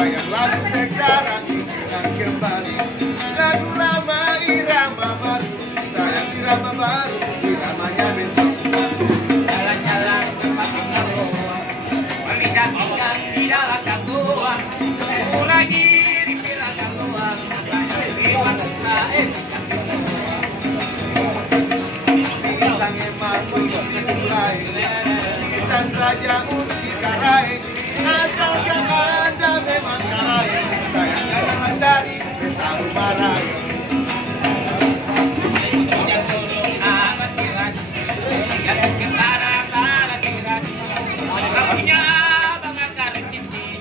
sayang lagu sekarang ingat kembali. Lagu lama irama baru, sayang irama baru, iramanya bentuk. Jalan-jalan ke pasar Goa, menginjak-injak di dalam gangguan, lagi di dalam gangguan, lewat es. Pisang emas untuk dimulai, pisan raja untuk karai, asalkan Anda memang karai, sayang janganlah cari bersama marai. Punya bang akar cincin,